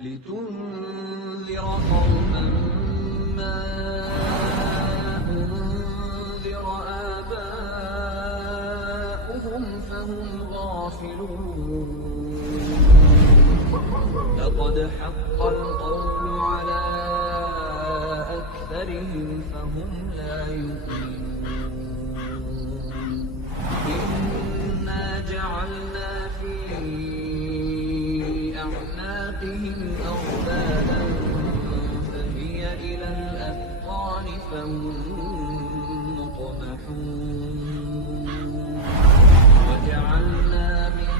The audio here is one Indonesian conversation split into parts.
لتنذر قوما ما أنذر آباؤهم فهم غافلون لقد حق القول على أكثرهم فهم لا يؤمنون إنا جعلنا في أعناقهم أغلالا فهي إلى الأذقان فهم مقمحون وجعلنا من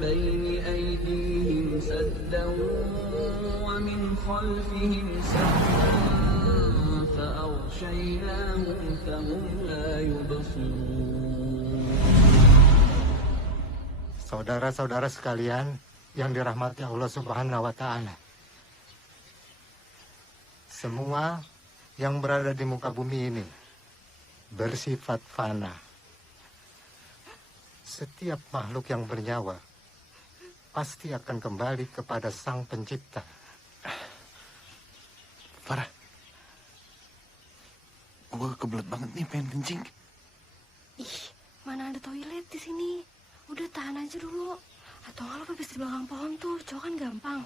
بين أيديهم سدا ومن خلفهم سدا فأغشيناهم فهم لا يبصرون. Saudara-saudara sekalian yang dirahmati Allah Subhanahu wa Ta'ala, semua yang berada di muka bumi ini bersifat fana. Setiap makhluk yang bernyawa pasti akan kembali kepada Sang Pencipta. Farah, gue kebelet banget nih pengen kencing. Ih, mana ada toilet di sini? Udah tahan aja dulu. Atau kalau pipis di belakang pohon tuh, cowok kan gampang.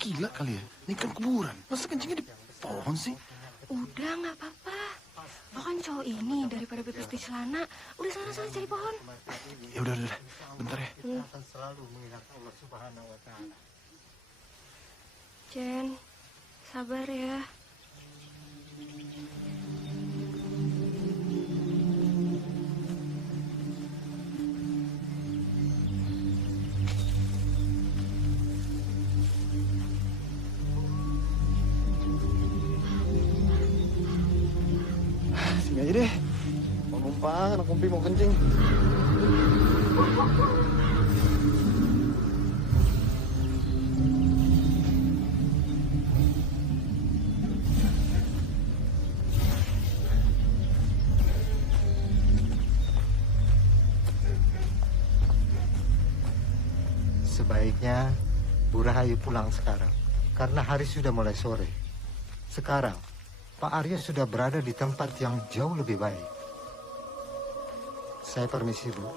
Gila kali ya, ini kan kuburan. Masa kencingnya di pohon sih? Udah, nggak apa-apa. Bahkan cowok ini daripada pipis di celana, udah sana-sana cari pohon. Ya udah, bentar ya. Akan selalu mengingat Allah Subhanahu wa Ta'ala. Jen, sabar ya. Sini aja deh. Mau numpang, anak kumpi mau kencing. Sebaiknya Bu Rahayu pulang sekarang, karena hari sudah mulai sore. Sekarang Pak Arya sudah berada di tempat yang jauh lebih baik. Saya permisi, Bu.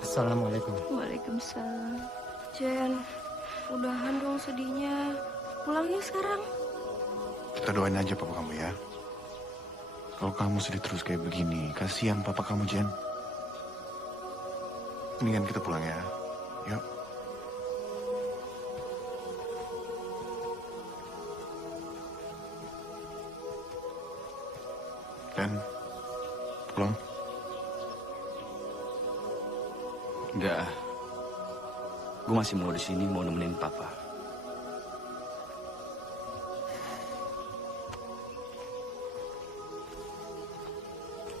Assalamualaikum. Waalaikumsalam. Jen, udahan dong sedihnya. Pulang yuk sekarang. Kita doain aja papa kamu ya. Kalau kamu sedih terus kayak begini, kasihan papa kamu, Jen. Mendingan kita pulang ya. Yuk. Jen, pulang. Enggak. Gue masih mau di sini, mau nemenin papa.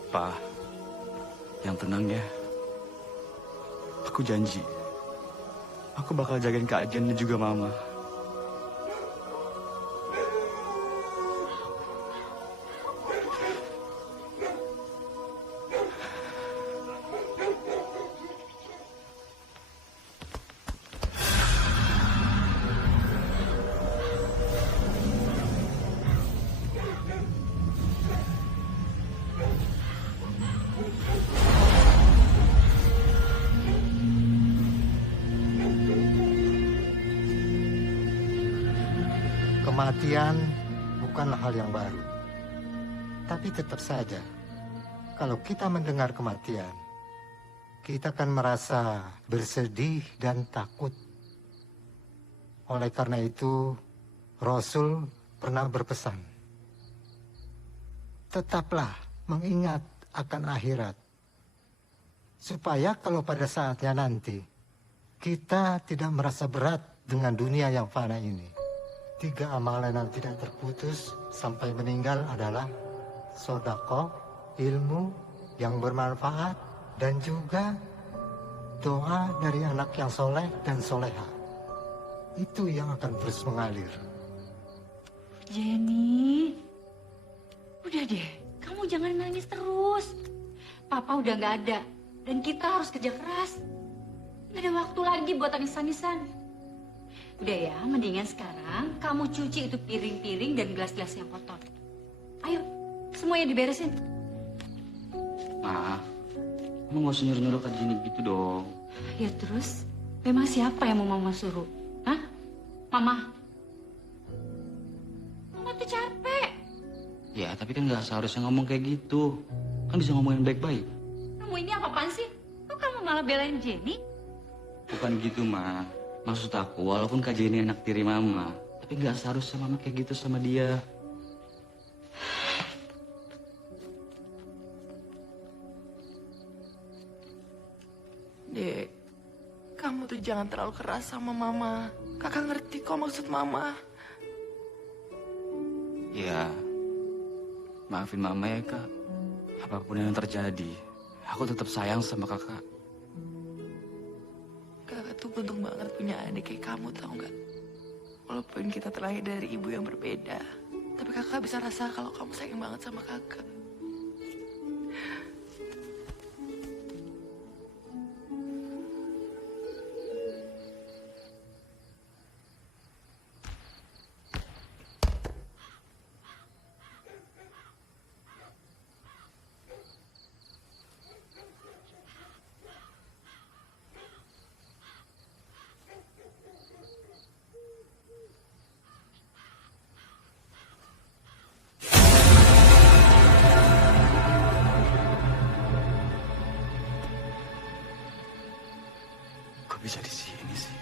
Pa, yang tenang ya. Aku janji, aku bakal jagain Kak Jen dan juga Mama. Kematian bukanlah hal yang baru. Tapi tetap saja, kalau kita mendengar kematian, kita akan merasa bersedih dan takut. Oleh karena itu, Rasul pernah berpesan, tetaplah mengingat akan akhirat, supaya kalau pada saatnya nanti, kita tidak merasa berat dengan dunia yang fana ini. 3 amalan yang tidak terputus sampai meninggal adalah sedekah, ilmu yang bermanfaat, dan juga doa dari anak yang soleh dan soleha. Itu yang akan terus mengalir. Jenny, udah deh, kamu jangan nangis terus. Papa udah nggak ada, dan kita harus kerja keras. Nggak ada waktu lagi buat tangis-tangisan. Udah ya, mendingan sekarang kamu cuci itu piring-piring dan gelas-gelas yang kotor. Ayo, semuanya diberesin. Ma, kamu nggak usah nyuruh-nyuruh Kak Jenny gitu dong. Ya terus, memang siapa yang mau mama suruh? Hah? Mama? Mama tuh capek. Ya, tapi kan nggak seharusnya ngomong kayak gitu. Kan bisa ngomongin baik-baik. Kamu ini apa-apaan sih? Kok kamu malah belain Jenny? Bukan gitu, Ma. Maksud aku, walaupun Kak Jenny anak tiri Mama, tapi nggak seharusnya Mama kayak gitu sama dia. Dek, kamu tuh jangan terlalu keras sama Mama. Kakak ngerti kok maksud Mama. Ya, maafin Mama ya, Kak. Apapun yang terjadi, aku tetap sayang sama Kakak. Kakak tuh beruntung banget punya adik kayak kamu, tau nggak? Walaupun kita terlahir dari ibu yang berbeda, tapi kakak bisa rasa kalau kamu sayang banget sama kakak. Kok bisa di sini sih?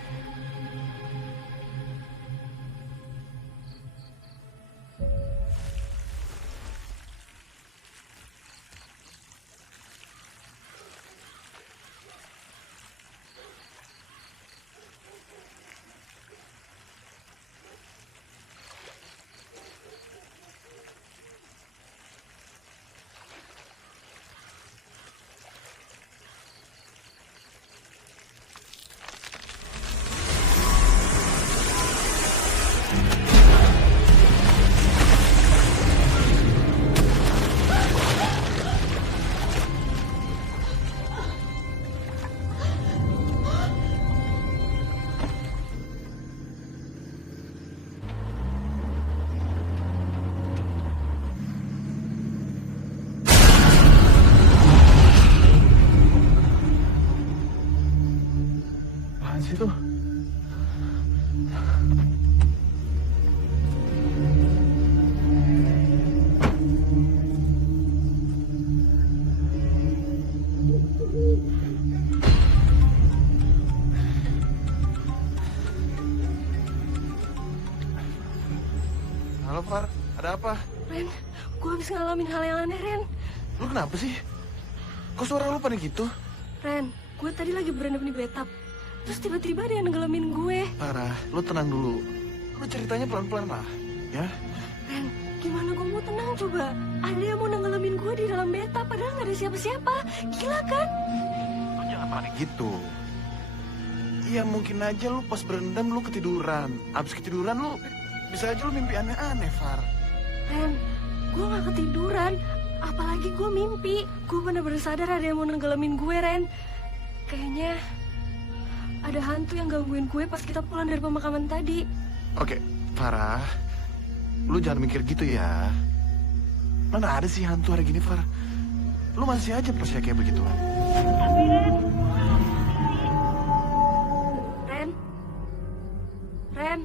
Apaan sih tuh? Halo, Far. Ada apa? Ren, gue habis ngalamin hal yang aneh, Ren. Lu kenapa sih? Kok suara lu panik gitu? Ren, gue tadi lagi berendam di bathtub. Terus tiba-tiba ada yang nenggelamin gue. Parah, lu tenang dulu. Lu ceritanya pelan-pelan lah, ya? Ren, gimana gue mau tenang coba? Ada yang mau nenggelamin gue di dalam bathtub, padahal nggak ada siapa-siapa. Gila kan? Lu jangan panik gitu. Iya, mungkin aja lu pas berendam lu ketiduran. Abis ketiduran lu bisa aja lu mimpi aneh-aneh, Far. Ren, gue nggak ketiduran. Apalagi gue mimpi. Gue bener-bener sadar ada yang mau nenggelamin gue, Ren. Kayaknya ada hantu yang gangguin gue pas kita pulang dari pemakaman tadi. Oke, Farah. Lu jangan mikir gitu ya. Mana ada sih hantu hari gini, Far? Lu masih aja percaya kayak begituan. Tapi Ren. Ren. Ren.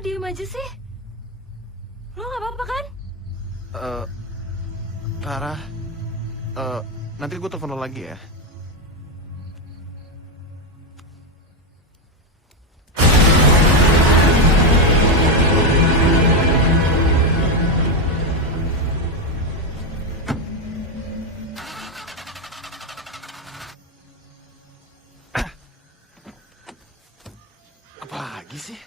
diem aja sih? Lo nggak apa-apa kan? Clara, nanti gue telepon lo lagi ya. Apa lagi sih?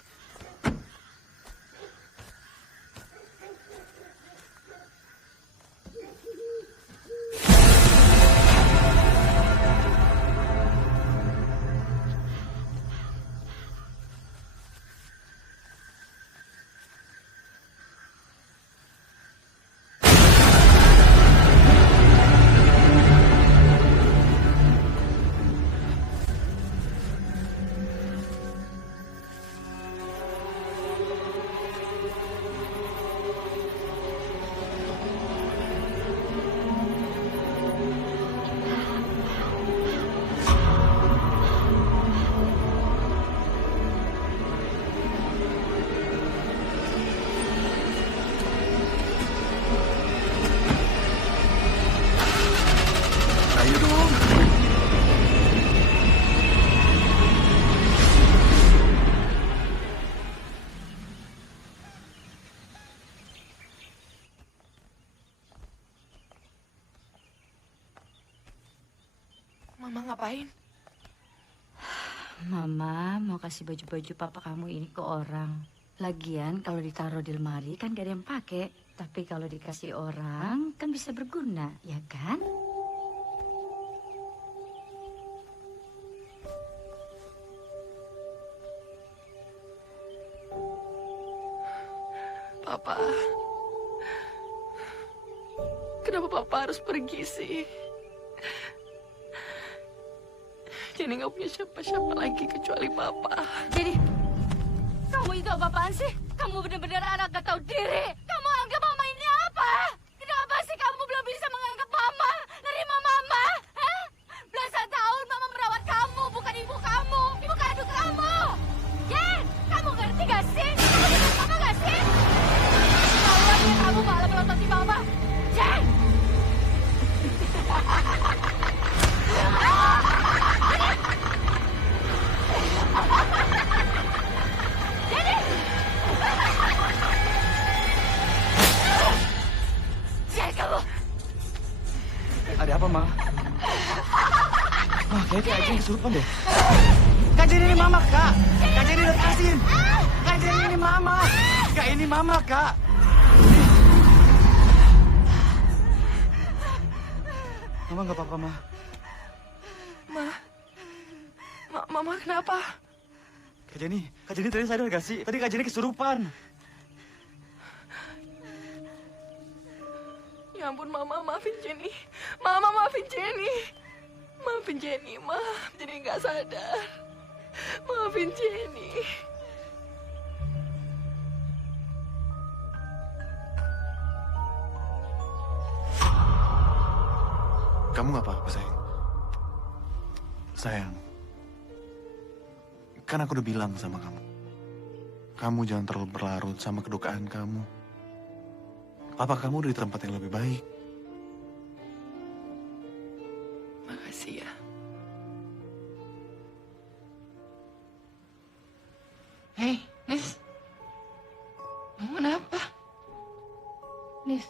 Ayo dong. Mama ngapain? Mama mau kasih baju-baju papa kamu ini ke orang. Lagian kalau ditaruh di lemari kan gak ada yang pakai. Tapi kalau dikasih orang kan bisa berguna, ya kan? Papa. Kenapa papa harus pergi sih? Jenny gak punya siapa-siapa lagi kecuali papa. Jadi, kamu itu apa-apaan sih? Kamu benar-benar anak gak tahu diri. Kamu anggap mama ini apa? Kenapa sih kamu belum bisa menganggap mama? Nerima mama? Hah? Belasan tahun mama merawat kamu, bukan ibu kamu. Ibu kandung kamu. Jen, kamu ngerti gak sih? Kamu dengar mama gak sih? Kalau kamu malah melototi mama. Jen! Kamu. Ada apa, Ma? Ma, kayaknya Kak Jen kesurupan deh. Kak Jen ini Mama, Kak. Kak Jen lepasin. Kak Jen ini Mama. Kak, ini Mama, Kak. Mama nggak apa-apa, Ma. Mama kenapa? Kak Jenny tadi sadar gak sih? Tadi Kak Jenny kesurupan. Ya ampun, Mama, maafin Jenny. Mama, maafin Jenny. Maafin Jenny, Ma. Jenny nggak sadar. Maafin Jenny. Kamu nggak apa-apa, sayang. Sayang, kan aku udah bilang sama kamu. Kamu jangan terlalu berlarut sama kedukaan kamu. Papa kamu udah di tempat yang lebih baik. Makasih ya. Hei, Nis. Kamu kenapa? Nis,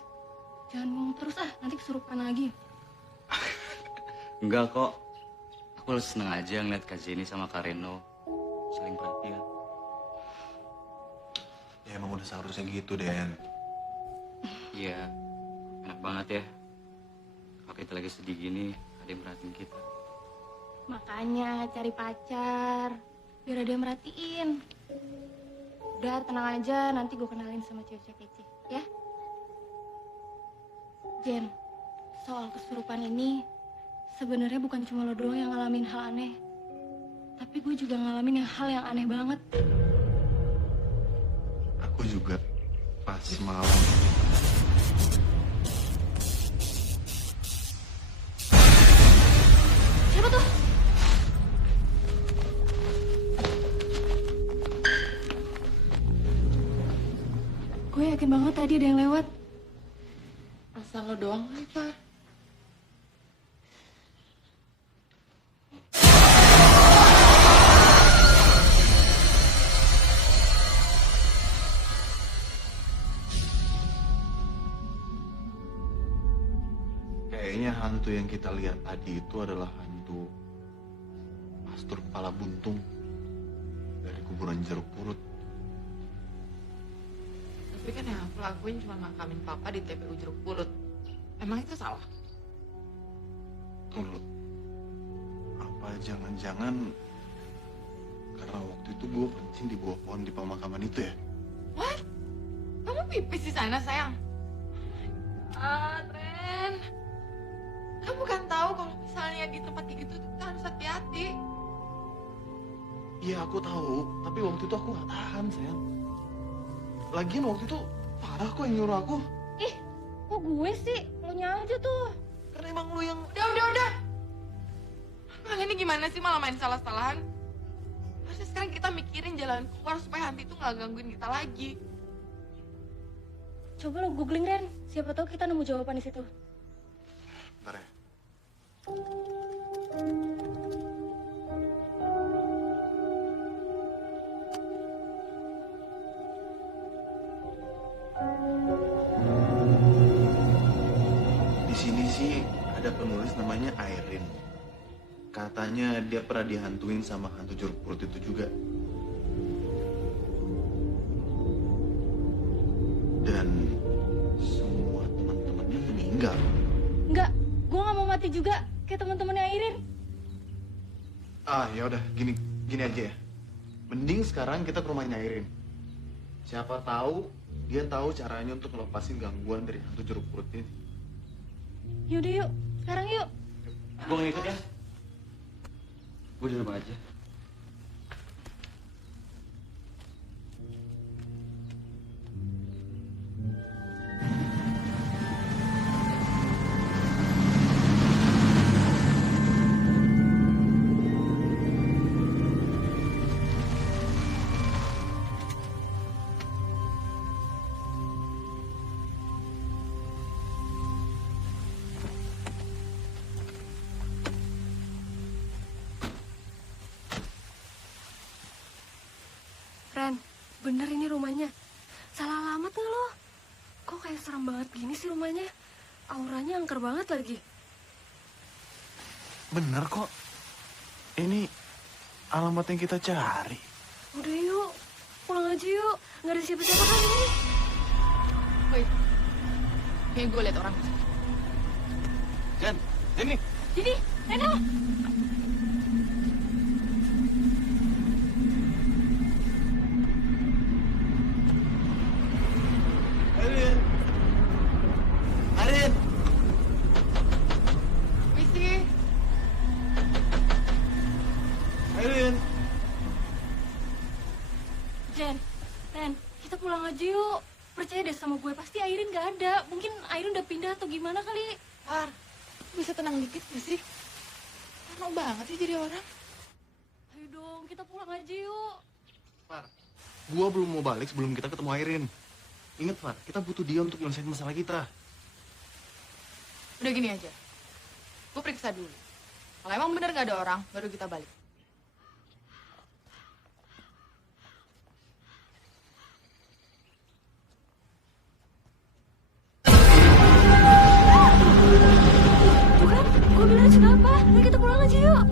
jangan ngomong terus nanti kesurupan lagi. Enggak kok. Aku seneng aja ngeliat Kak Jenny sama Kak Reno saling perhatian. Ya emang udah seharusnya gitu, Den. Iya, enak banget ya. Kalau kita lagi sedih gini, ada yang merhatiin kita. Makanya cari pacar, biar ada yang merhatiin. Udah tenang aja, nanti gue kenalin sama cewek-cewek kece, ya? Jen, soal kesurupan ini sebenarnya bukan cuma lo doang yang ngalamin hal aneh. Tapi gue juga ngalamin hal yang aneh banget. Aku juga pas malam. Siapa tuh? yakin banget tadi ada yang lewat. Asal lo doang kali, Far. Kayaknya hantu yang kita lihat tadi itu adalah hantu pastor kepala buntung dari kuburan jeruk purut. Tapi kan yang aku lakuin cuma makamin papa di TPU Jeruk Purut. Emang itu salah? Tunggu. Apa jangan-jangan karena waktu itu gue kencing di bawah pohon di pemakaman itu ya? What? Kamu pipis di sana, sayang? Ren. Kamu kan tahu kalau misalnya di tempat kayak gitu kita harus hati-hati. Iya aku tahu, tapi waktu itu aku gak tahan sayang. Lagian waktu itu Farah kok yang nyuruh aku. Ih, kok gue sih? Lo nya aja tuh. Karena emang lu yang... Udah. Kalian ini gimana sih malah main salah-salahan? Harusnya sekarang kita mikirin jalan keluar supaya hantu itu nggak gangguin kita lagi. Coba lo googling, Ren. Siapa tahu kita nemu jawaban di situ. Bentar ya. Di sini sih ada penulis namanya Irene. Katanya dia pernah dihantuin sama hantu jeruk purut itu juga. Dan semua teman-temannya meninggal. Enggak, gue nggak mau mati juga kayak teman-temannya Airin. Ah ya udah, gini aja ya. Mending sekarang kita ke rumahnya Irene. Siapa tahu dia tahu caranya untuk ngelepasin gangguan dari hantu jeruk purut ini. Yaudah yuk, sekarang yuk. Gue ngikut ya. Gue di rumah aja. Ren, bener ini rumahnya. Salah alamat nggak lo? Kok kayak serem banget gini sih rumahnya? Auranya angker banget lagi. Bener kok. Ini alamat yang kita cari. Udah yuk, pulang aja yuk. Nggak ada siapa-siapa kan ini. Wait, kayaknya gue liat orang. Jen, ini. Jadi, Reno. Arin. Misi. Arin. Jen, Ren, kita pulang aja yuk. Percaya deh sama gue, pasti Airin nggak ada. Mungkin Airin udah pindah atau gimana kali. Far, bisa tenang dikit gak sih? Lama banget sih jadi orang. Ayo dong, kita pulang aja yuk. Far, gua belum mau balik sebelum kita ketemu Irene. Ingat Far, kita butuh dia untuk menyelesaikan masalah kita. Udah gini aja, gue periksa dulu. Kalau emang bener gak ada orang, baru kita balik. Tuh kan, gue bilang kenapa? Ayo kita pulang aja yuk.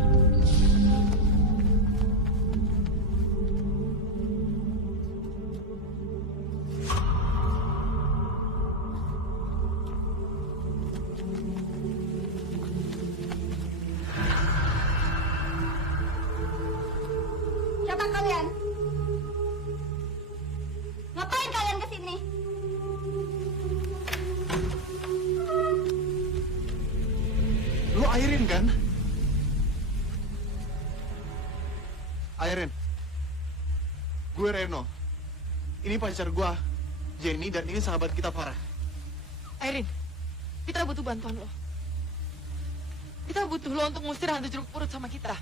Siapa kalian? Ngapain kalian kesini? Lu Irene kan? Irene. Gue Reno. Ini pacar gua, Jenny, dan ini sahabat kita Farah. Airin, kita butuh bantuan lo. Kita butuh lo untuk ngusir hantu jeruk purut sama kita.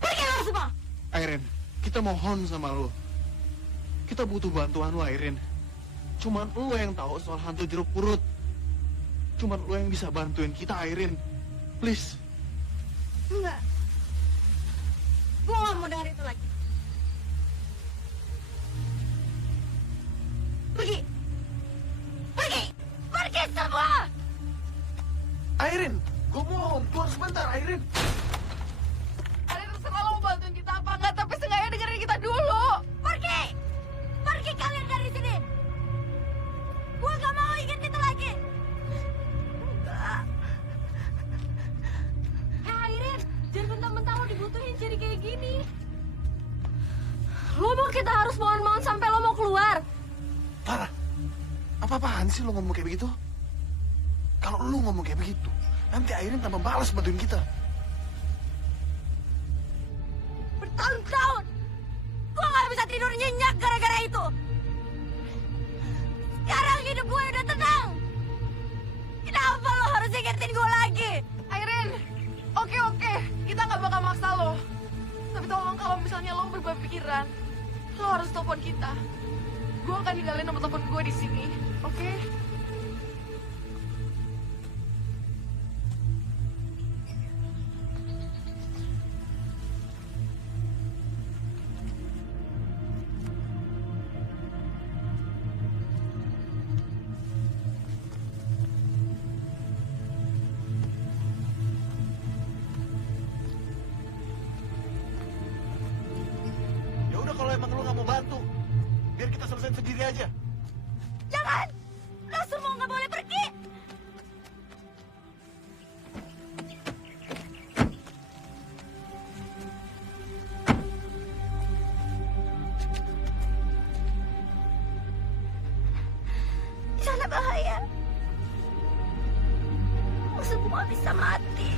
Pergi lo semua. Irene, kita mohon sama lu. Kita butuh bantuan lo, Airin. Cuman lo yang tahu soal hantu jeruk purut. Cuman lo yang bisa bantuin kita, Airin. Please. Enggak. Gue gak mau dengar itu lagi. Pergi. Pergi. Pergi semua. Airin, gue mohon, keluar sebentar, Airin. Ada terserah lo mau bantuin kita apa enggak, tapi seenggaknya dengerin kita dulu. Pergi. Pergi kalian dari sini. Gue gak mau ingat itu lagi. Enggak. Airin, jangan mentang-mentang lo dibutuhin jadi kayak gini. Lo mau kita harus mohon-mohon sampai lo mau keluar. Farah, apa-apaan sih lo ngomong kayak begitu? Kalau lo ngomong kayak begitu, nanti Airin tambah balas bantuin kita. Bertahun-tahun gue gak bisa tidur nyenyak gara-gara itu. Sekarang hidup gue udah tenang. Kenapa lo harus ingetin gue lagi? Airin, oke, kita nggak bakal maksa lo. Tapi tolong kalau misalnya lo berubah pikiran, lo harus telepon kita. Gue akan ninggalin nomor telepon gue di sini, oke? Ya udah kalau emang lo nggak mau bantu, biar kita selesai sendiri aja. Jangan! Lo semua gak boleh pergi! Di sana bahaya. Lo semua bisa mati.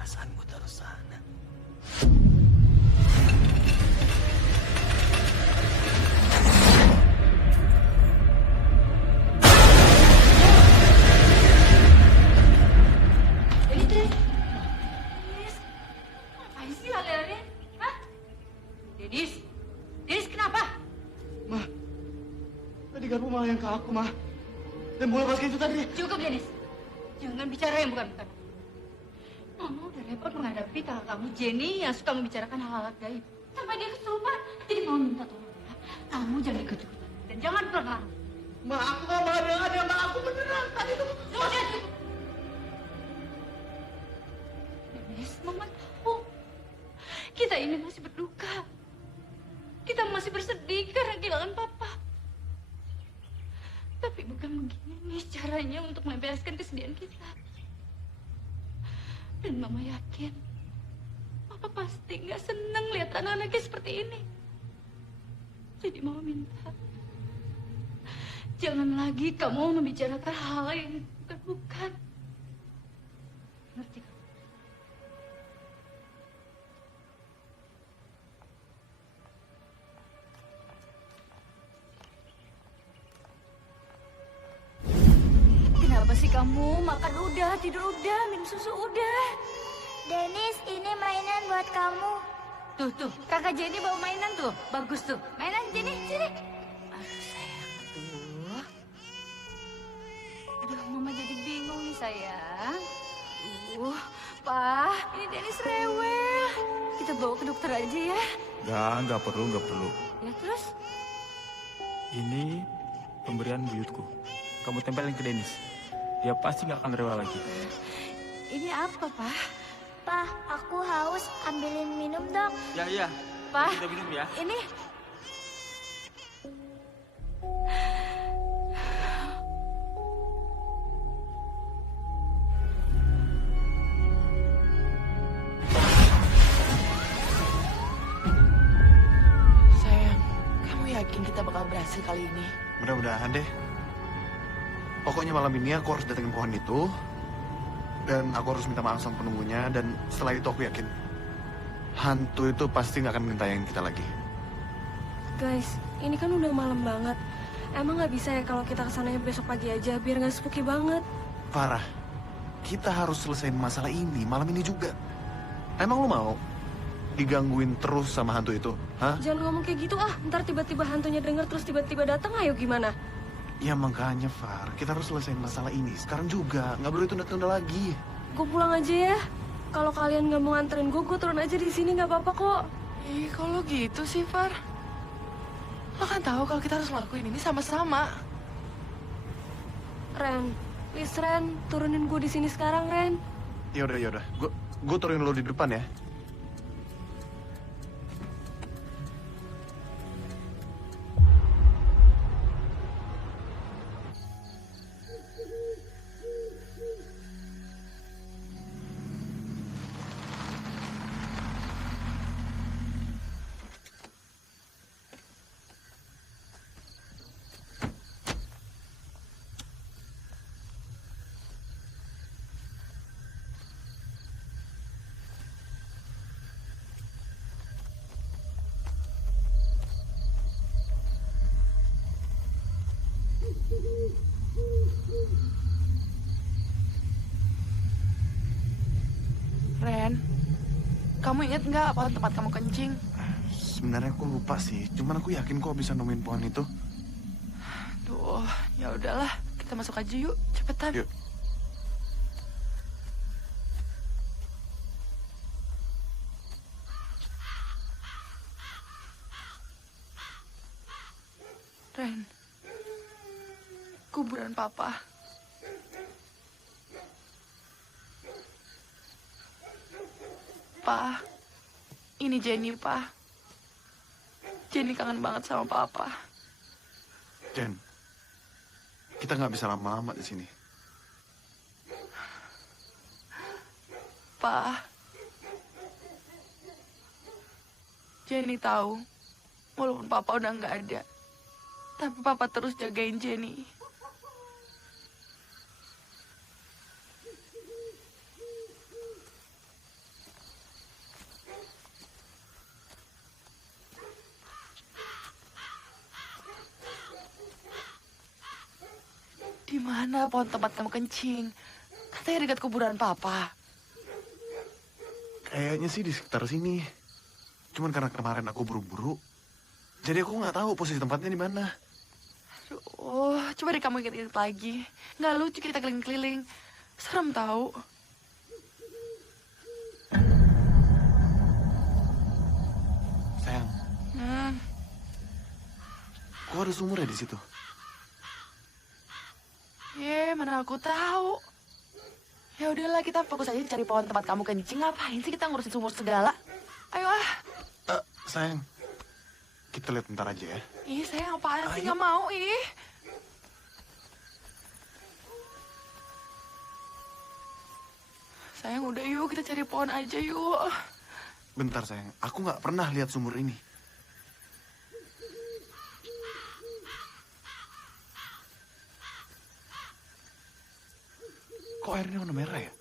Perasaanmu taruh sana. Denis, ngapain sih lari-lari? Hah? Denis kenapa? Ma, tadi Garpu malah yang ke aku, Ma. Dan bola basket itu tadi. Cukup, Denis. Jangan bicara yang bukan-bukan. Mama udah repot menghadapi kakak kamu Jenny yang suka membicarakan hal-hal gaib. Sampai dia kesurupan. Jadi mau minta tolong ya. Kamu jangan ikut-ikutan. Dan jangan pernah. Ma, aku gak mau ada, Ma. Aku beneran. Tadi itu. Sudah. Denis, Mama tahu. Kita ini masih berduka. Kita masih bersedih karena kehilangan Papa. Tapi bukan begini caranya untuk melampiaskan kesedihan kita. Dan Mama yakin, Papa pasti nggak senang lihat anak-anaknya seperti ini. Jadi Mama minta, jangan lagi kamu membicarakan hal yang bukan-bukan. Ngerti kamu? Kenapa sih kamu? Makan udah, tidur udah, minum susu udah. Denis, ini mainan buat kamu. Tuh, kakak Jenny bawa mainan tuh. Bagus tuh. Mainan Jenny, sini. Aduh sayang, aduh. Mama jadi bingung nih sayang. Pak, ini Denis rewel. Kita bawa ke dokter aja ya. Nggak perlu. Ya terus? Ini pemberian buyutku. Kamu tempelin ke Denis. Dia pasti nggak akan rewel lagi. Ini apa, Pak? Pak, aku haus. Ambilin minum dong. Ya. Pak, Kita minum ya. ini Sayang, kamu yakin yakin kita bakal berhasil kali ini. Mudah-mudahan deh. Pokoknya malam ini aku harus datengin pohon itu. Dan aku harus minta maaf sama penunggunya. Dan setelah itu aku yakin hantu itu pasti nggak akan ngentayangin kita lagi. Guys, ini kan udah malam banget. Emang nggak bisa ya kalau kita kesananya besok pagi aja biar nggak spooky banget? Farah, kita harus selesaiin masalah ini malam ini juga. Emang lu mau digangguin terus sama hantu itu? Hah? Jangan ngomong kayak gitu ah. Ntar tiba-tiba hantunya denger terus tiba-tiba datang. Ayo gimana? Ya makanya Far, kita harus selesaiin masalah ini sekarang juga. Nggak boleh tunda-tunda lagi. Gue pulang aja ya. Kalau kalian nggak mau nganterin gue turun aja di sini nggak apa-apa kok. Ih, kalau gitu sih, Far. Lo kan tahu kalau kita harus ngelakuin ini sama-sama. Ren, please Ren, turunin gue di sini sekarang Ren. Yaudah. Gue turunin lo di depan ya. Ren, kamu inget nggak pohon tempat kamu kencing? Sebenarnya aku lupa sih, cuman aku yakin kok bisa nemuin pohon itu. Duh, ya udahlah, kita masuk aja yuk, cepetan. Yuk. Ren, kuburan Papa. Pa, ini Jenny, Pa. Jenny kangen banget sama Papa. Jen, kita nggak bisa lama-lama di sini. Pa, Jenny tahu, walaupun Papa udah nggak ada, tapi Papa terus jagain Jenny. Di mana pohon tempat kamu kencing? Katanya dekat kuburan Papa. Kayaknya sih di sekitar sini. Cuman karena kemarin aku buru-buru, jadi aku nggak tahu posisi tempatnya di mana. Aduh, coba deh kamu inget-inget lagi. Nggak lucu kita keliling-keliling. Serem tahu. Sayang, kok ada sumur ya di situ? Mana aku tahu. Ya udahlah, kita fokus aja cari pohon tempat kamu kencing. Ngapain sih kita ngurusin sumur segala? Ayo ah. Sayang, kita lihat bentar aja ya. Ih, sayang apaan sih? Nggak mau, ih. Sayang, udah yuk, kita cari pohon aja yuk. Bentar sayang, aku nggak pernah lihat sumur ini. Kok airnya warna merah ya?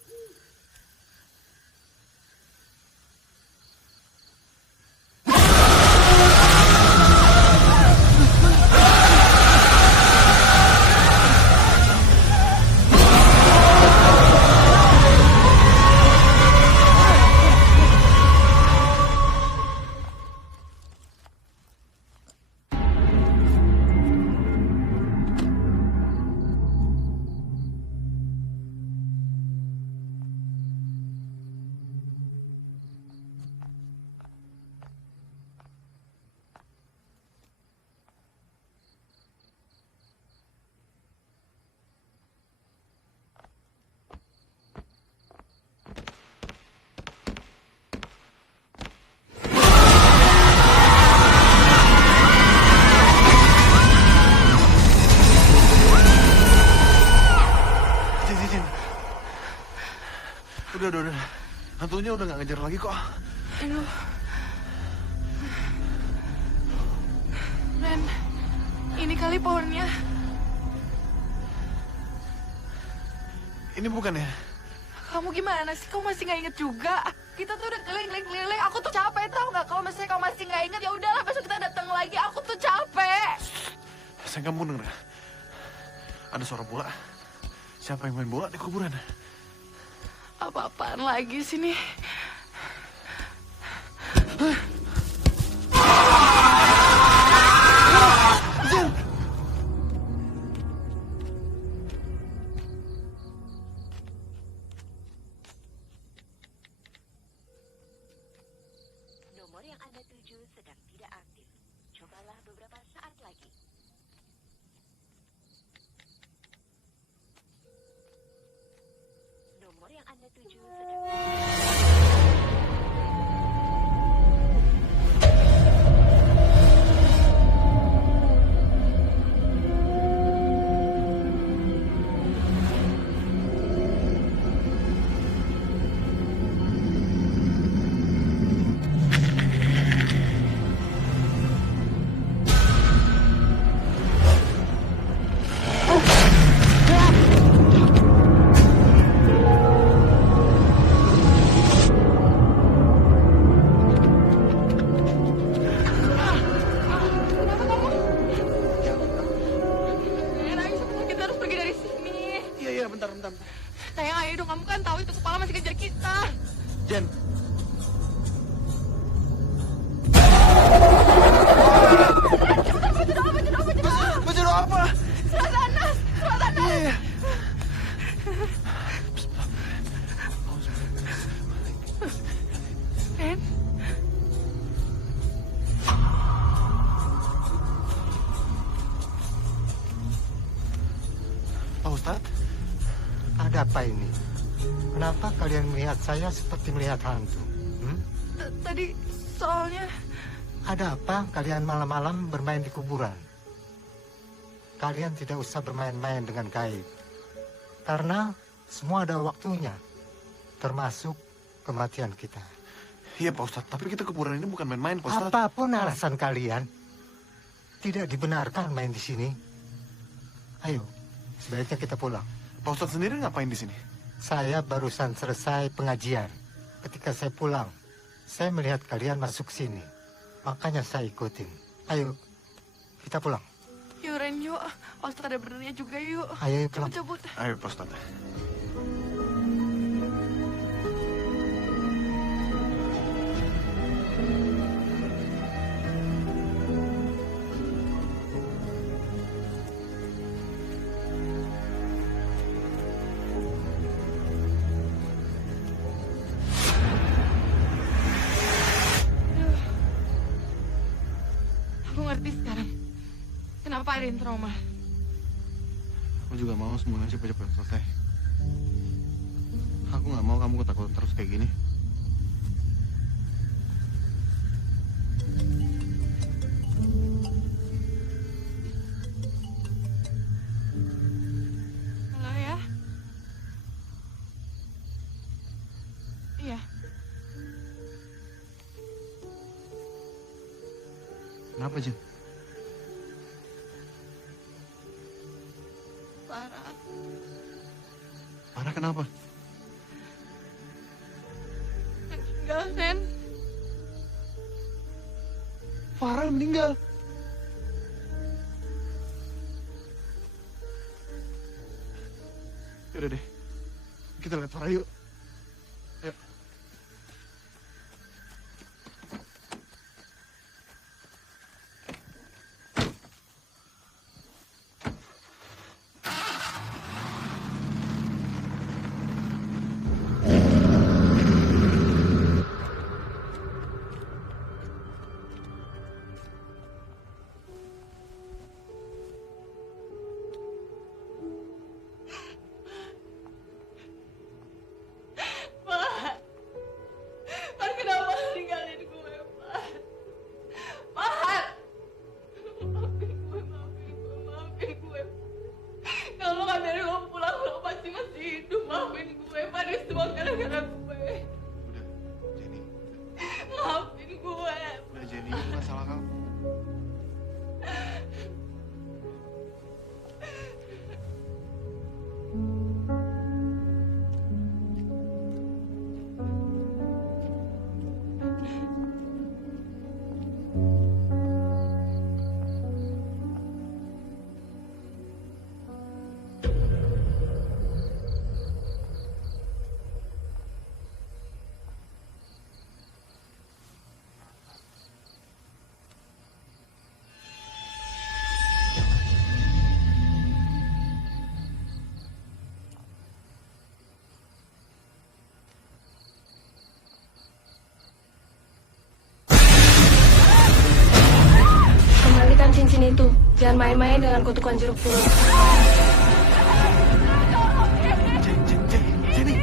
Udah. Hantunya udah nggak ngejar lagi kok. Aduh. Ren, Ini pohonnya. Ini bukan ya? Kamu gimana sih? Kamu masih nggak inget juga? Kita tuh udah keliling-keliling. Aku tuh capek tau nggak? Kalau misalnya kamu masih nggak inget, ya udahlah besok kita datang lagi. Aku tuh capek. Sayang, kamu denger. Ada suara bola. Siapa yang main bola di kuburan? Apa-apaan lagi sih nih? Nomor yang Anda tuju sedang tidak aktif. Cobalah beberapa saat lagi. Nomor yang Anda tuju sedang Kita harus pergi dari sini. Iya, bentar. Sayang, ayo dong. Kamu kan tahu itu kepala masih kejar kita. Jen. Baju apa? Surat Anas. Iya. Ren, Pak Ustadz, Ada apa ini? Kenapa kalian melihat saya seperti melihat hantu? tadi soalnya Ada apa kalian malam-malam bermain di kuburan? Kalian tidak usah bermain-main dengan gaib. Karena semua ada waktunya. Termasuk kematian kita. iya Pak Ustadz, tapi kita kuburan ini bukan main-main Pak Ustadz. Apapun alasan kalian, tidak dibenarkan main di sini. Ayo, sebaiknya kita pulang. Pak Ustadz sendiri ngapain di sini? Saya barusan selesai pengajian. Ketika saya pulang, saya melihat kalian masuk sini. Makanya saya ikutin. Ayo, kita pulang. yuk Ren, yuk. Ustadz ada benernya juga, yuk. Ayo pulang. Cabut. Ayo Pak Ustadz. Aku ngerti sekarang. Kenapa ada yang trauma? Aku juga mau semuanya cepat-cepat selesai. Aku nggak mau kamu ketakutan terus kayak gini. Halo ya? Iya. Kenapa, Jen? Parah. Parah kenapa? Meninggal, Ren. Farah meninggal. Yaudah deh, kita lihat Farah yuk. Yuk. itu. Jangan main-main dengan kutukan jeruk purut. Jenny,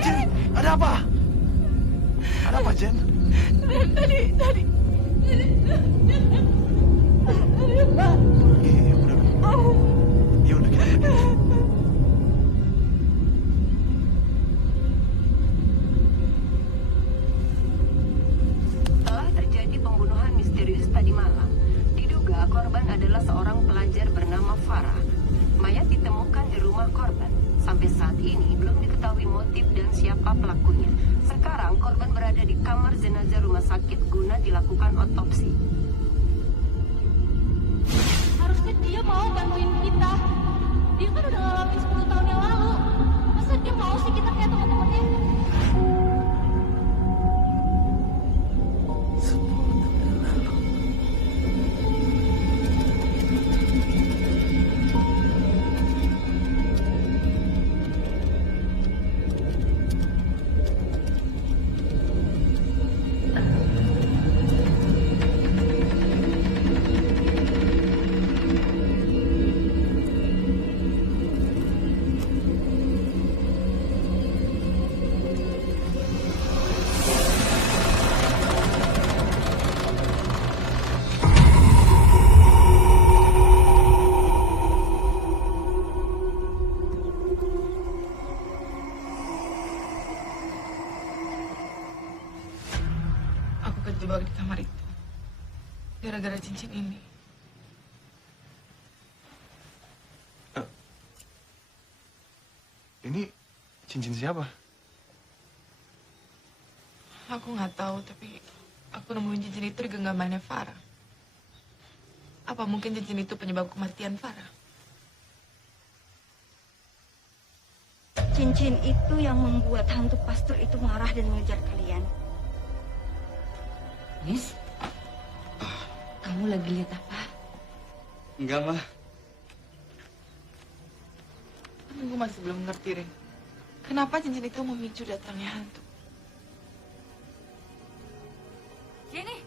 ada apa? Ada apa, Jen? Tadi. Iya, udah. Ya udah, kita pergi. Telah terjadi pembunuhan misterius tadi malam. Diduga korban adalah seorang pelajar bernama Farah. Mayat ditemukan di rumah korban. Sampai saat ini belum diketahui motif dan siapa pelakunya. Sekarang korban berada di kamar jenazah rumah sakit guna dilakukan otopsi. Harusnya dia mau bantuin kita. Dia kan udah ngalamin 10 tahun yang lalu. Masa dia mau sih kita kayak teman-temannya? Aku kejebak di kamar itu. Gara-gara cincin ini. Ini cincin siapa? Aku nggak tahu, tapi aku nemuin cincin itu di genggamannya Farah. Apa mungkin cincin itu penyebab kematian Farah? Cincin itu yang membuat hantu pastor itu marah dan mengejar kalian. Nis, kamu lagi lihat apa? Enggak, Mah. Gue masih belum ngerti, Rin. Kenapa cincin itu memicu datangnya hantu? Jenny,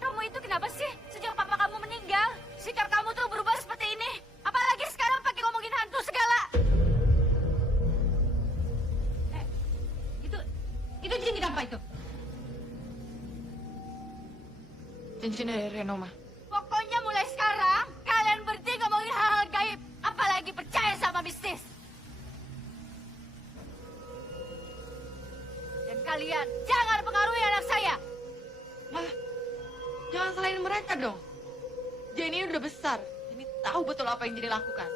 kamu itu kenapa sih? Sejak papa kamu meninggal, sikap kamu tuh berubah seperti ini. Apalagi sekarang pakai ngomongin hantu segala. Itu cincin apa itu? Cincin dari Reno, Ma. Pokoknya mulai sekarang, kalian berhenti ngomongin hal-hal gaib. Apalagi percaya sama mistis. Dan kalian jangan pengaruhi anak saya. Ma, jangan salahin mereka dong. Jenny udah besar. Jenny tahu betul apa yang Jenny lakukan.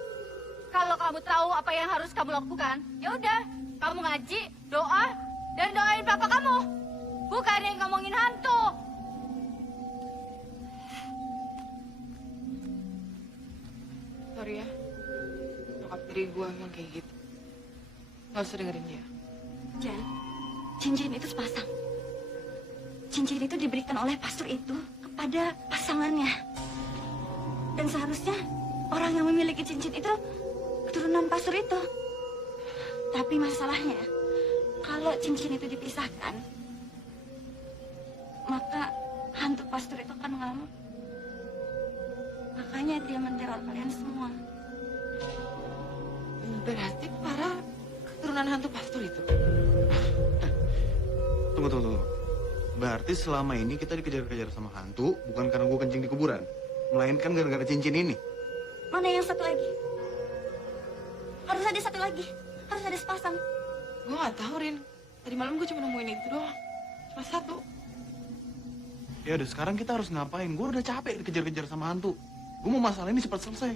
Kalau kamu tahu apa yang harus kamu lakukan, ya udah, kamu ngaji, doa, dan doain papa kamu. Bukan yang ngomongin hantu. Sorry ya, nyokap diri gue emang kayak gitu. Gak usah dengerin dia. Jen, cincin itu sepasang. Cincin itu diberikan oleh pastor itu kepada pasangannya. Dan seharusnya orang yang memiliki cincin itu keturunan pastor itu. Tapi masalahnya, kalau cincin itu dipisahkan, maka hantu pastor itu akan mengamuk. Makanya dia meneror kalian semua. Berarti para keturunan hantu pastor itu. Tunggu. Berarti selama ini kita dikejar-kejar sama hantu bukan karena gue kencing di kuburan, melainkan gara-gara cincin ini. Mana yang satu lagi? Harus ada satu lagi. Harus ada sepasang. Gue gak tahu, Rin. Tadi malam gue cuma nemuin itu doang. Cuma satu. Ya udah, sekarang kita harus ngapain? Gue udah capek dikejar-kejar sama hantu. Gue mau masalah ini cepat selesai.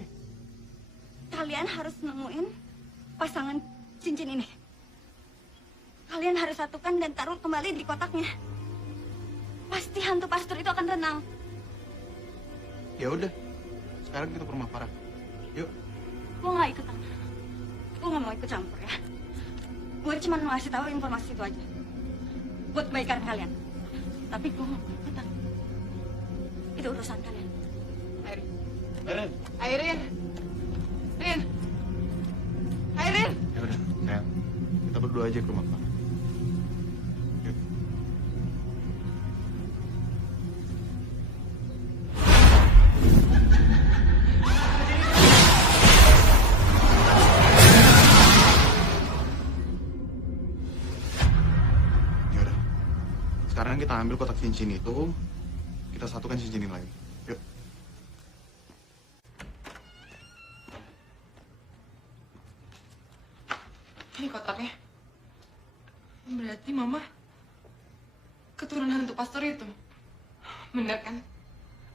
Kalian harus nemuin pasangan cincin ini. Kalian harus satukan dan taruh kembali di kotaknya. Pasti hantu pastor itu akan tenang. Ya udah, sekarang kita ke rumah Farah. Yuk. Gue nggak ikutan. Gue nggak mau ikut campur ya. Gue cuma mau ngasih tahu informasi itu aja. Buat kebaikan kalian. Tapi gue nggak mau ikutan. Itu urusan kalian. Airin. Rin. Airin. Ya udah, sayang. Kita berdua aja ke rumah Farah. Yuk. kita ambil kotak cincin itu, kita satukan cincin ini lagi. Yuk. Ini kotaknya. Berarti Mama keturunan hantu pastor itu. Bener kan?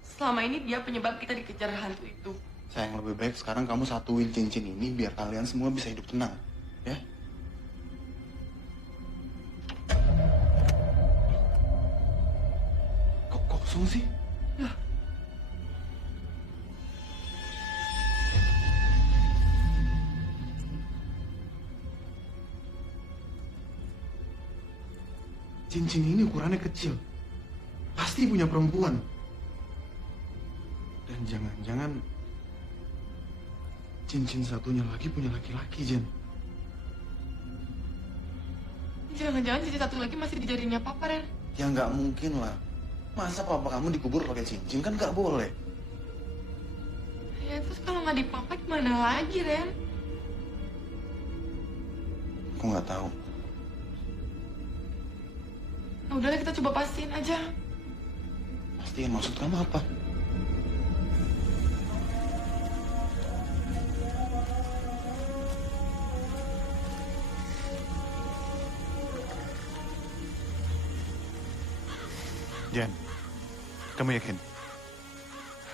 Selama ini dia penyebab kita dikejar hantu itu. Sayang, lebih baik sekarang kamu satuin cincin ini biar kalian semua bisa hidup tenang. Ya? Kok kosong sih? Lah, cincin ini ukurannya kecil. Pasti punya perempuan. Dan jangan-jangan cincin satunya lagi punya laki-laki, Jen. jangan-jangan cincin satu lagi masih di jarinya Papa, Ren. Ya nggak mungkin lah. Masa papa kamu dikubur pakai cincin? Kan nggak boleh. Ya terus kalau nggak di Papa gimana lagi, Ren? Aku nggak tahu. Nah, udahlah kita coba pastiin aja. Pastiin maksud kamu apa? Jen, kamu yakin?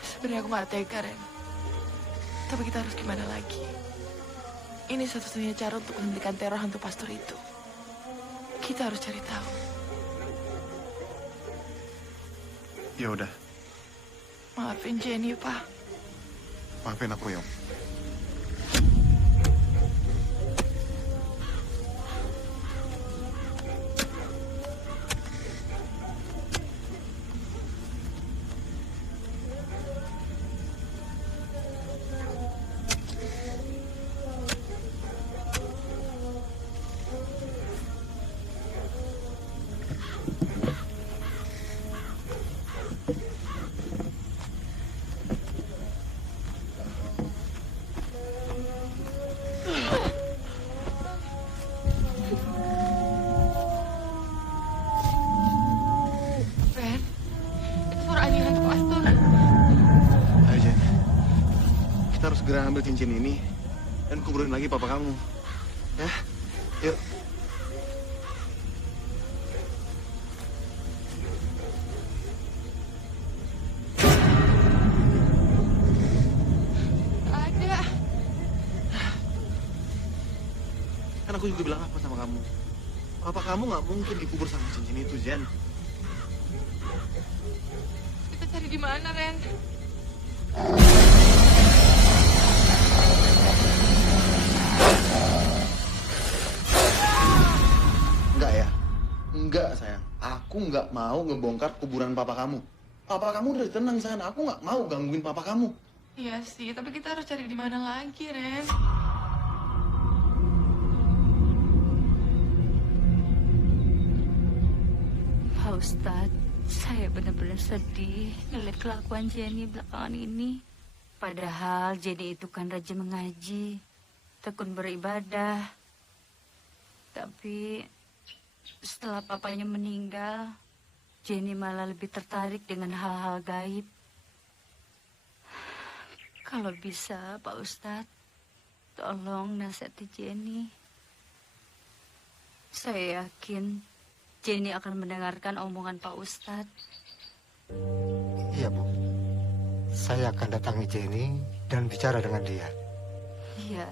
Sebenarnya aku nggak tega, Ren. Tapi kita harus gimana lagi? Ini satu-satunya cara untuk menghentikan teror hantu pastor itu. Kita harus cari tahu. Ya udah, Maafin Jenny, Pak. maafin aku, Yong. Ren, itu suara anjing hantu pastor. Ayo, Jen. Kita harus segera ambil cincin ini dan kuburin lagi papa kamu. Ya, yuk. Ada. Kan aku juga bilang apa sama kamu? Papa kamu nggak mungkin dikubur sama cincin itu, Jen. Kita cari di mana, Ren? Enggak ya? Enggak, sayang. Aku nggak mau ngebongkar kuburan papa kamu. Papa kamu udah tenang, sayang. Aku nggak mau gangguin papa kamu. Iya sih, tapi kita harus cari di mana lagi, Ren? Pak Ustadz, saya benar-benar sedih ngeliat kelakuan Jenny belakangan ini. Padahal Jenny itu kan rajin mengaji, tekun beribadah. Tapi setelah papanya meninggal, Jenny malah lebih tertarik dengan hal-hal gaib. Kalau bisa, Pak Ustadz, tolong nasihati Jenny. Saya yakin Jenny akan mendengarkan omongan Pak Ustadz. Iya, Bu. Saya akan datangi Jenny dan bicara dengan dia. Iya,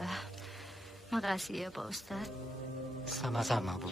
makasih ya Pak Ustadz. Sama-sama, Bu.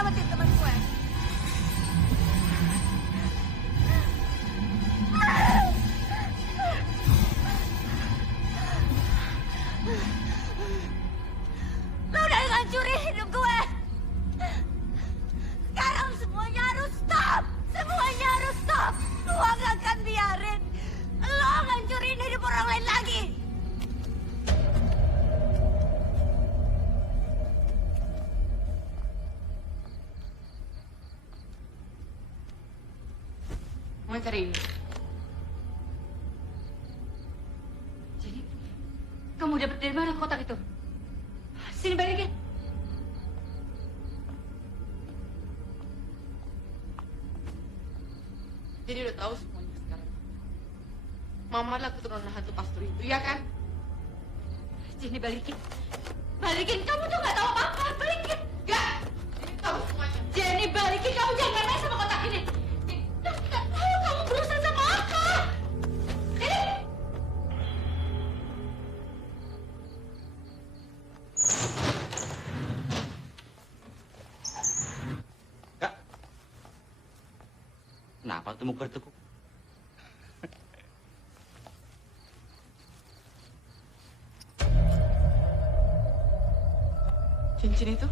nyelamatin teman gue. Lo udah ngancurin hidup gue. Sekarang semuanya harus stop. Semuanya harus stop. Gue gak akan biarin lo ngancurin hidup orang lain lagi. Mau cari ini. Jadi, kamu dapat dari mana kotak itu? Sini balikin. Jadi udah tahu semuanya sekarang. Mama adalah keturunan hantu pastor itu, ya kan? Sini balikin. Balikin, kamu tuh nggak tahu apa-apa. Balikin. Gak! Jadi tahu semuanya. Jenny, balikin. Kamu jangan main sama kotak ini. Nggak tahu kamu berusaha sama apa. Kak, kenapa tuh muka bertekuk? Cincin itu?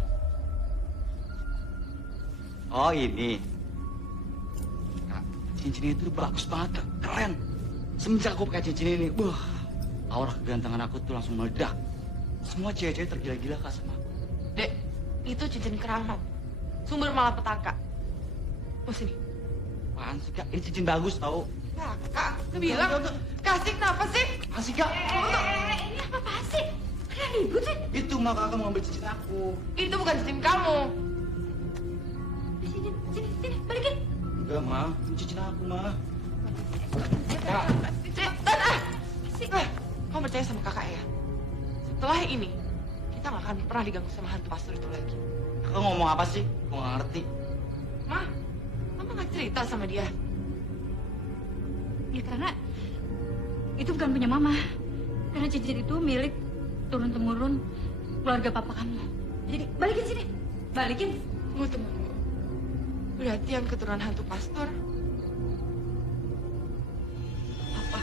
Oh ini. Kak, cincin itu bagus banget, Kak. Keren. Semenjak aku pakai cincin ini, aura kegantengan aku tuh langsung meledak. Semua cewek-cewek tergila-gila, Kak, sama aku. Dek, itu cincin keramat. Sumber malapetaka. Oh sini. Apaan sih, Kak? Ini cincin bagus, tau. Kak, lu bilang kasih kenapa sih? Kasih, Kak. Ini apa sih? Kalian ribut sih? Itu mah kakak mau ngambil cincin aku. Itu bukan cincin kamu. Sini, balikin. Enggak, Ma. Ini cincin aku, Ma. Kak. Kamu percaya sama kakak ya? Setelah ini, kita gak akan pernah diganggu sama hantu pastor itu lagi. Kakak ngomong apa sih? Gue gak ngerti. Ma, mama gak cerita sama dia? Ya karena itu bukan punya mama. Karena cincin itu milik turun-temurun keluarga papa kamu. Jadi balikin sini. Balikin. Tunggu. Berarti yang keturunan hantu pastor apa?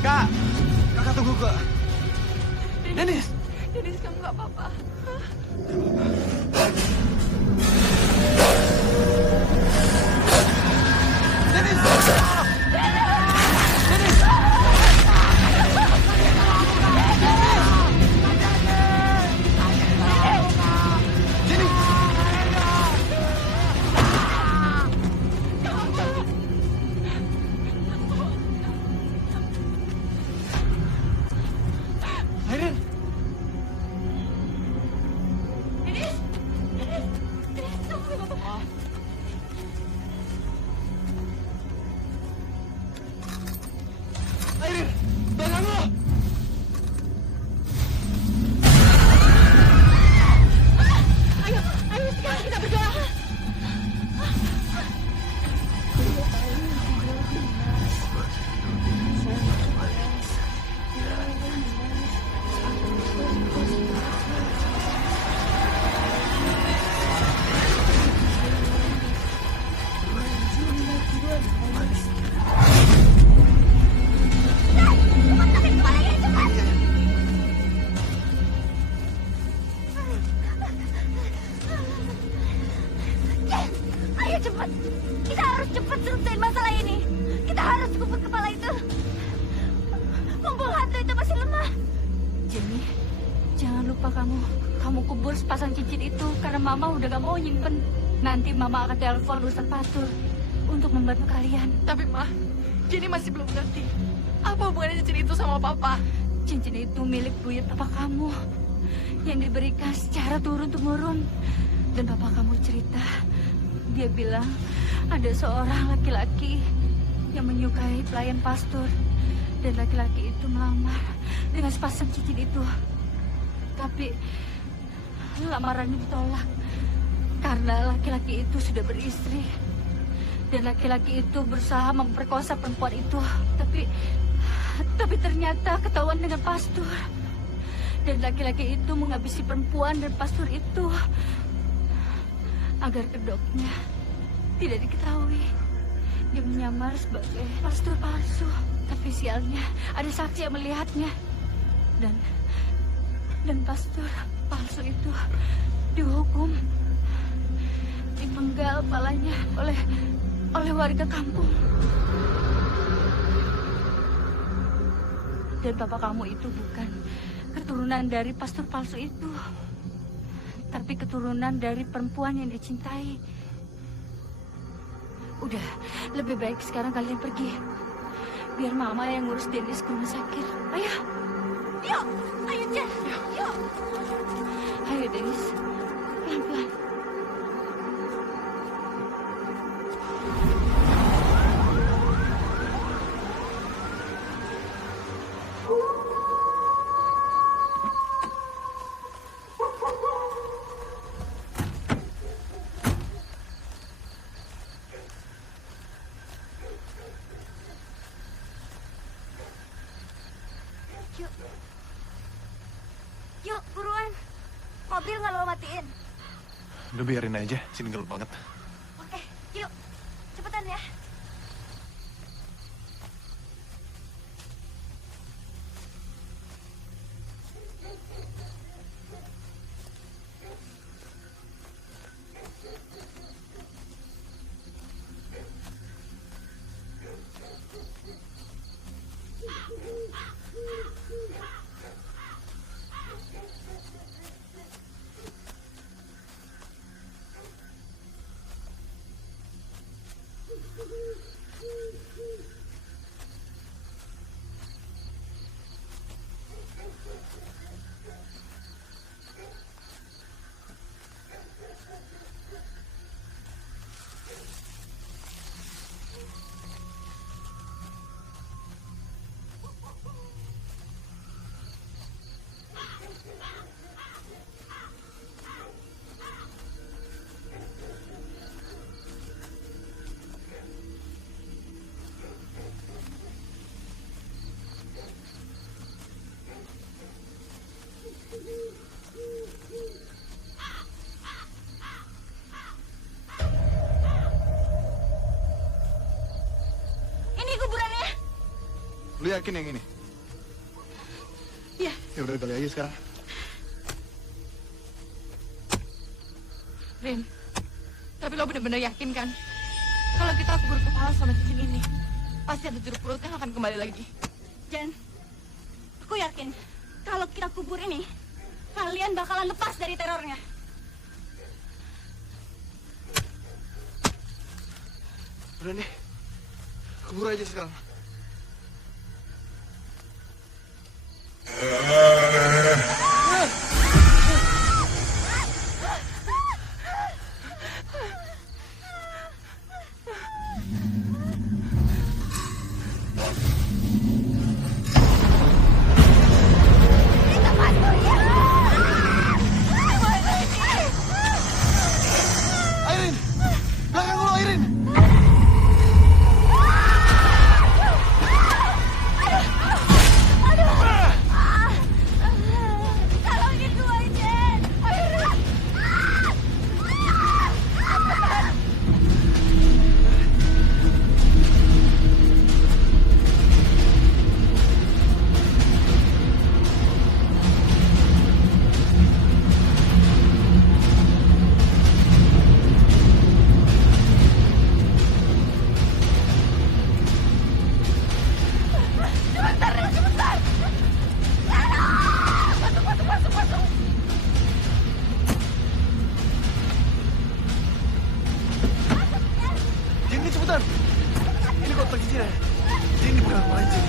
Kak, kakak tunggu, Kak. Dennis. Dennis, kamu gak apa-apa. kubur kepala itu. Mumpung hantu itu masih lemah. Jenny, jangan lupa kamu kubur sepasang cincin itu karena Mama udah gak mau nyimpen. Nanti Mama akan telepon Ustaz Fatur untuk membantu kalian. Tapi Ma, Jenny masih belum ngerti. Apa hubungannya cincin itu sama Papa? Cincin itu milik buyut papa kamu yang diberikan secara turun-temurun. Dan papa kamu cerita, dia bilang ada seorang laki-laki yang menyukai pelayan pastor. Dan laki-laki itu melamar dengan sepasang cincin itu. Tapi lamarannya ditolak karena laki-laki itu sudah beristri. Dan laki-laki itu berusaha memperkosa perempuan itu. Tapi ternyata ketahuan dengan pastor. Dan laki-laki itu menghabisi perempuan dan pastor itu agar kedoknya tidak diketahui. Dia menyamar sebagai pastor palsu. Tapi sialnya ada saksi yang melihatnya. Dan pastor palsu itu dihukum, dipenggal kepalanya oleh warga kampung. Dan bapak kamu itu bukan keturunan dari pastor palsu itu, tapi keturunan dari perempuan yang dicintai. Udah, lebih baik sekarang kalian pergi. Biar Mama yang ngurus Dennis ke rumah sakit. Ayo. Yuk, ayo Jen. Yuk. Ayo Dennis, pelan-pelan. Yuk, buruan. Mobil nggak lo matiin. Udah biarin aja, sini gelap banget. Oke, yuk. Cepetan ya. Lu yakin yang ini? Iya. Ya udah gali aja sekarang. Rin, tapi lo bener-bener yakin kan? Kalau kita kubur kepala sama cincin ini, pasti ada jeruk perut yang akan kembali lagi. Jen, aku yakin kalau kita kubur ini, kalian bakalan lepas dari terornya. Udah nih, kubur aja sekarang. cincinnya. Ini bukan mancing.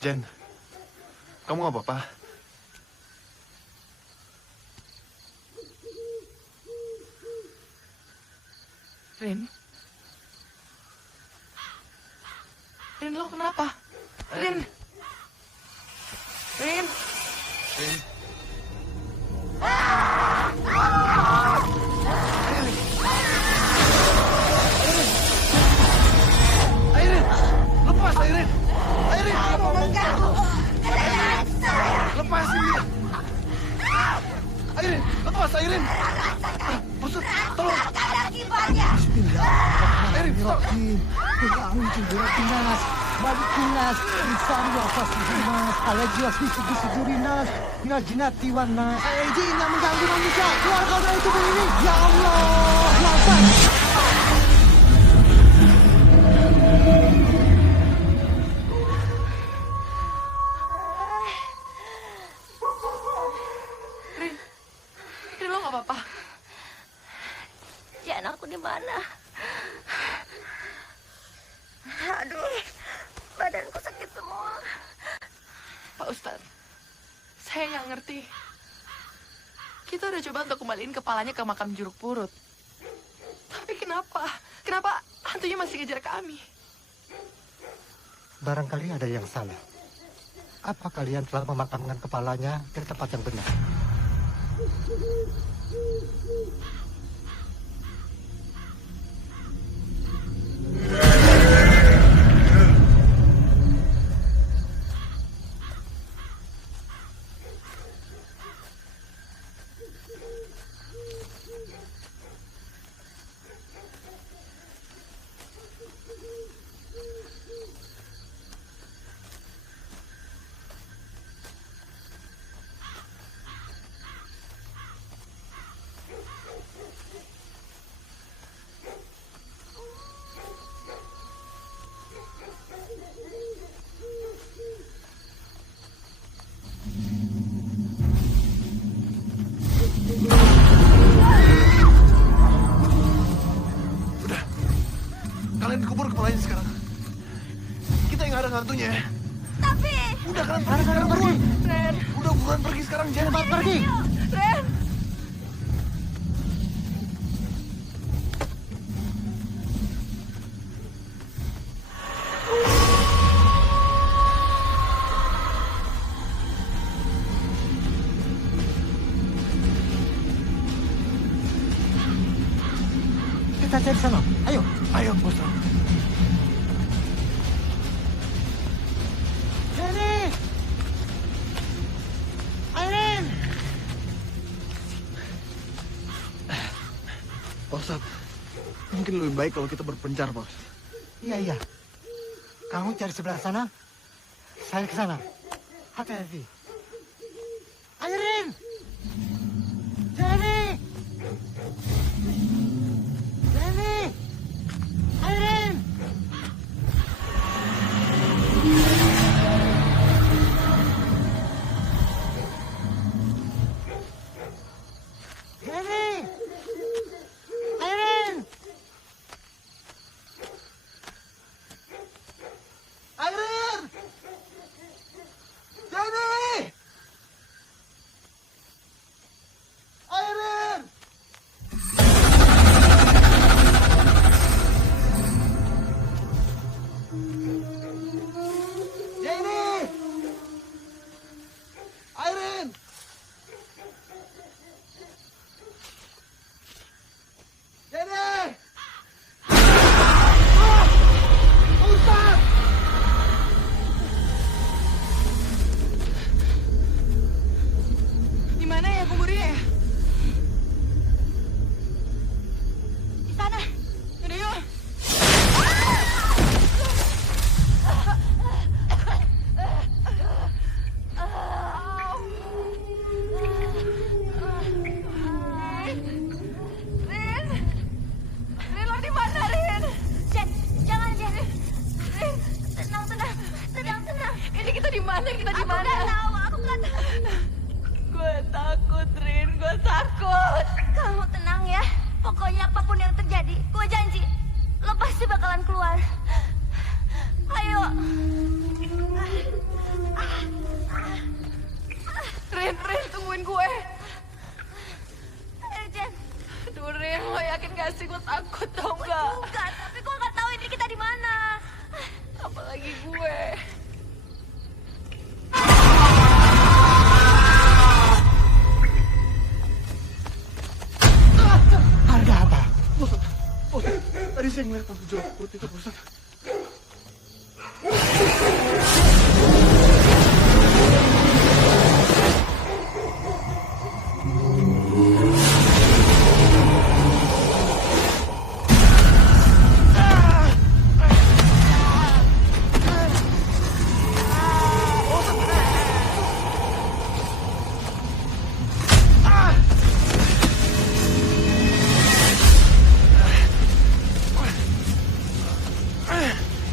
Jen, kamu nggak apa-apa? Rin? Rin, lo kenapa? Rin? Rin? Rin? Airin! Lepas, Airin! Airin, kamu mengganggu! Lepasin dia! Airin, lepas, Airin! Maksud, tolong! Bismillahirrahmanirrahim. Bilang Juratinas, Malikinas, Insani Wafasihinas, Alajilas Bisudurinas, Minajinati Wanas. Saya izin yang mengganggu manusia, keluar kau dari tubuh ini. Ya Allah, lapan. Rin, lo nggak apa-apa? Jan, aku di mana? Aduh, badanku sakit semua. Pak Ustadz, saya nggak ngerti. Kita udah coba untuk kembaliin kepalanya ke makam Juruk Purut. Tapi kenapa? Kenapa hantunya masih ngejar kami? Barangkali ada yang salah. Apa kalian telah memakamkan kepalanya di tempat yang benar? Kalian kubur kepalanya sekarang. Kita yang ada hantunya. Tapi... Udah kalian pergi sekarang, pergi. Ren. Udah buruan pergi sekarang, jangan cepat pergi. Ren. Kita cari sana. Ayo. Ayo, Bos. Jenny! Airin! Bos, mungkin lebih baik kalau kita berpencar, Bos. Iya. Kamu cari sebelah sana. Saya ke sana. Hati-hati. Airin! Jenny! Jenny! Airin! Jenny! Airin! Airin! Jenny! Pokoknya apapun yang terjadi, gue janji lo pasti bakalan keluar. Ayo. Rin, tungguin gue. Ayo, Jen. Aduh, Rin, lo yakin gak sih gue takut tau gak? Juga, tapi gue gak tahu ini kita di mana. Apalagi gue. Ada apa? Tadi saya ngeliat kamu jorok perut itu, Pak Ustadz.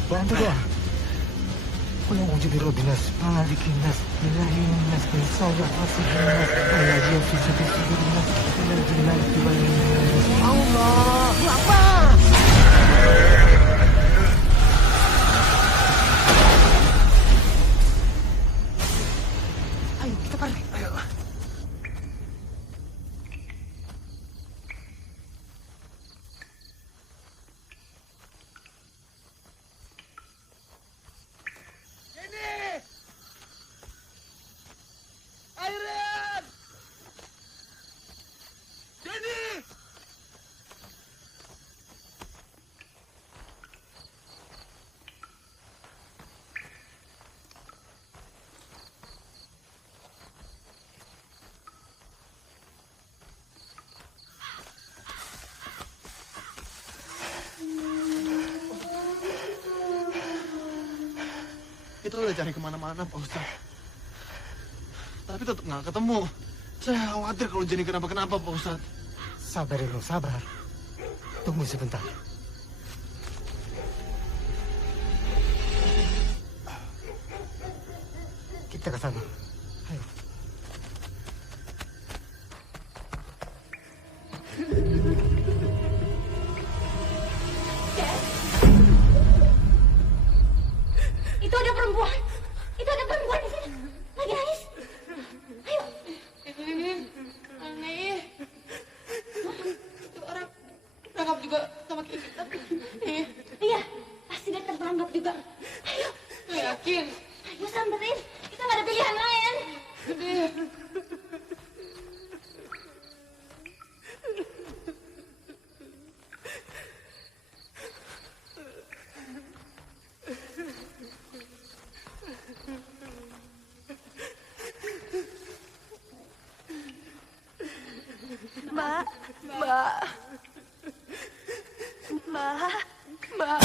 Bantu doa. Kula wujud birobinas, malikinas, ilahinas, bisalah asihinas, ayajiyah fisabisibinas, ilajinas, diwalinas. Allah, Akbar! Ayo, kita pergi. Ayo. Kita udah cari kemana-mana, Pak Ustadz. Tapi tetap nggak ketemu. Saya khawatir kalau Jenny kenapa-kenapa, Pak Ustadz. Sabar lo, sabar. Tunggu sebentar. Kita ke sana. Ayo. Itu ada perempuan. Itu ada perempuan di sini. Lagi nangis. Ayo. Ini aneh. Itu orang tangkap juga sama kita. Iya, pasti dia terperangkap juga. Ayo. Lo yakin? Ayo samperin. Kita nggak ada pilihan lain. Mbak.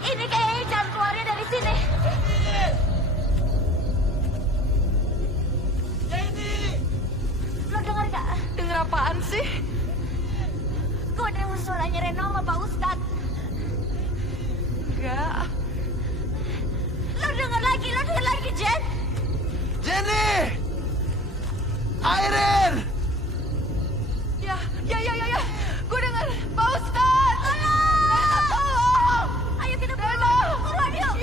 Ini kayaknya jalan keluarnya dari sini. Lo denger gak? Denger apaan sih? Gue denger suaranya Reno sama Pak Ustadz. Enggak. Lo denger lagi, Jen. Jenny! Airin! Ya. Gue denger. Pak Ustadz! Tolong! Ayo kita pulang. Buruan yuk.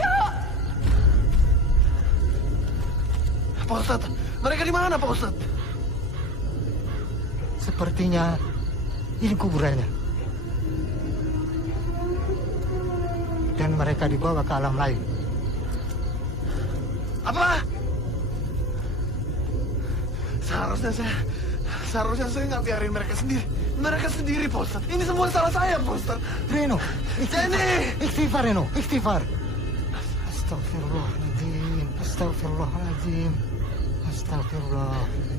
Pak Ustadz, mereka di mana, Pak Ustadz? Sepertinya ini kuburannya. Dan mereka dibawa ke alam lain. Apa? Seharusnya saya nggak biarin mereka sendiri. Mereka sendiri, Pak Ustadz. Ini semua salah saya, Pak Ustadz. Reno, Jenny! istighfar Reno, istighfar. Astagfirullahaladzim, astagfirullahaladzim, astagfirullahaladzim.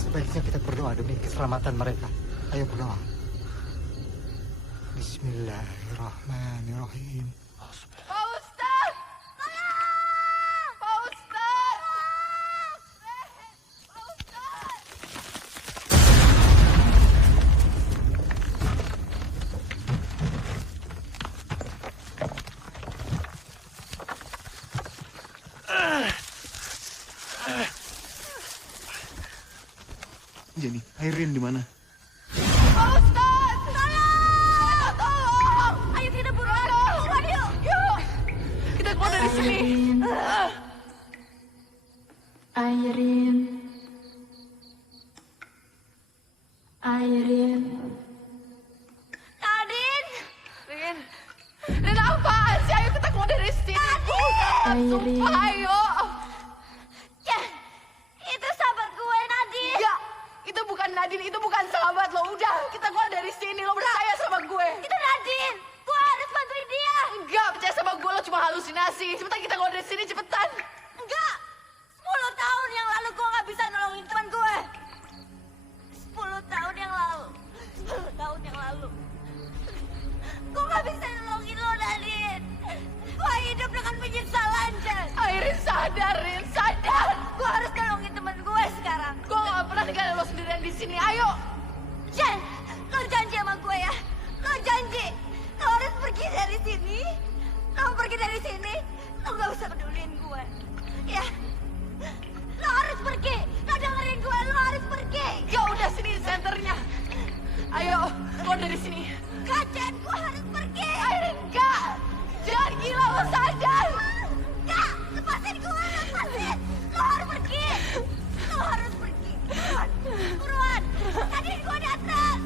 Sebaiknya kita berdoa demi keselamatan mereka. Ayo berdoa. Bismillahirrahmanirrahim. Pak Ustadz! Tolong! Pak Ustadz! Pak Ustadz! Airin di mana? Pak Ustadz! Tolong! Tolong! Ayo kita buruan! Buruan yuk! Yuk! Kita keluar dari sini! Airin. Airin. Nadine! Rin apaan sih? Ayo kita keluar dari sini! Airin. Sumpah, ayo! Ya, itu sahabat gue, Nadine. Enggak! Itu bukan Nadine, itu bukan sahabat lo. Udah, kita keluar dari sini. Lo percaya sama gue? Itu Nadine. Gue harus bantuin dia. Enggak, percaya sama gue. Lo cuma halusinasi. Cepetan kita keluar dari sini, cepetan. Enggak. 10 tahun yang lalu gue gak bisa nolongin teman gue. 10 tahun yang lalu. 10 tahun yang lalu. Gue gak bisa nolongin lo, Nadine. Gue hidup dengan penyesalan, Jen. Airin sadar, Rin. Sadar. Gue harus nolongin teman gue sekarang. Gue gak pernah ninggalin lo sendirian di sini. Ayo. Jen, lo janji sama gue ya. Lo janji. Lo harus pergi dari sini. Lo pergi dari sini. Lo gak usah peduliin gue. Ya. Lo harus pergi. Lo dengerin gue. Lo harus pergi. Ya udah, sini senternya. Ayo, keluar dari sini. Gak, Jen. Gue harus pergi. Airin, enggak. Jangan gila, lo sadar. Gak, lepasin gue. Lepasin. Lo harus pergi. Lo harus pergi. Buruan. Buruan. Tadi gue datang.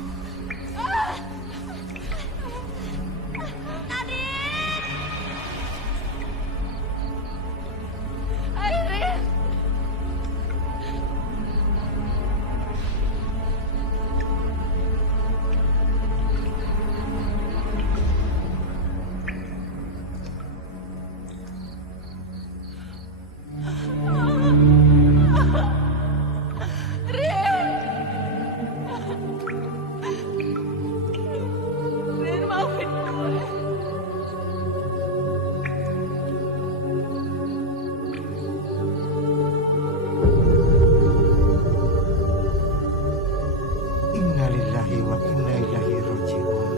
Nadine. Airin. Rin, maafin gue. Inna lillahi wa inna ilaihi raji'un.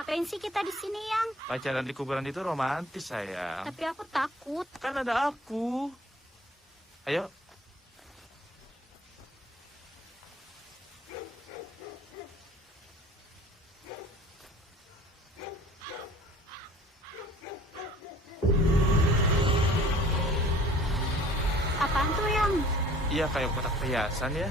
Ngapain sih kita di sini, Yang? Pacaran di kuburan itu romantis, sayang. Tapi aku takut. Kan ada aku. Ayo. Apaan tuh, Yang? Iya, kayak kotak perhiasan ya.